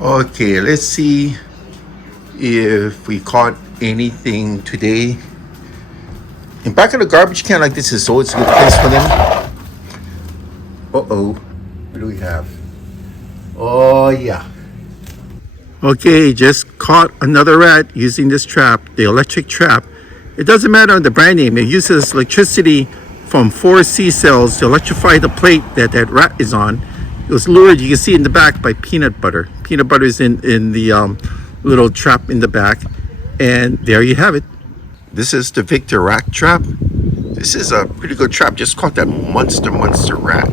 Okay, let's see if we caught anything today. And back in the garbage can like this is always a good place for them. Uh-oh. What do we have? Oh, yeah. Okay, just caught another rat using this trap, the electric trap. It doesn't matter the brand name. It uses electricity from 4 C cells to electrify the plate that rat is on. It was lured, you can see in the back, by peanut butter. Peanut butter is in the little trap in the back. And there you have it. This is the Victor rat trap. This is a pretty good trap. Just caught that monster rat.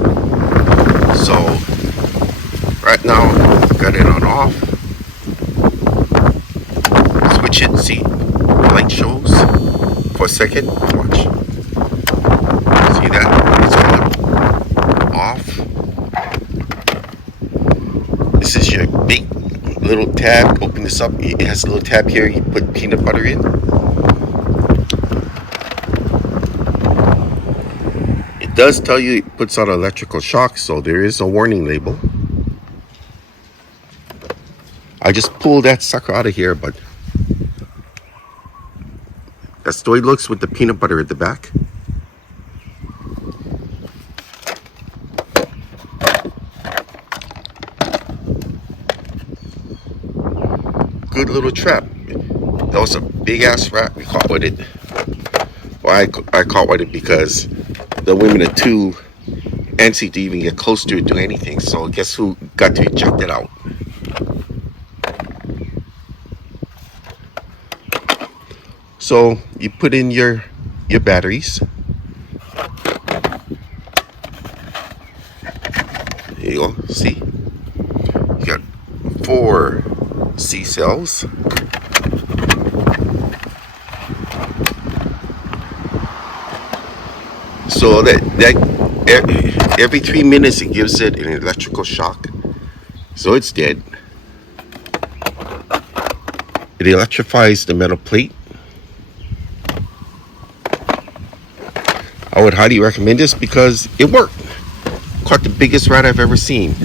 So right now, got it on off. Switch it, see, the light shows for a second. Watch. See that? It's on off. This is your big little tab. Open this up. It has a little tab here. You put peanut butter in. It does tell you it puts out electrical shock, so there is a warning label. I just pulled that sucker out of here, but that's the way it looks with the peanut butter at the back. Good little trap. That was a big ass rat we caught with it. Well, I caught with it because the women are too antsy to even get close to it, do anything. So guess who got to eject it out? So you put in your batteries. There you go. See, you got 4 C cells. So that every 3 minutes it gives it an electrical shock. So it's dead. It electrifies the metal plate. I would highly recommend this because it worked. Caught the biggest rat I've ever seen.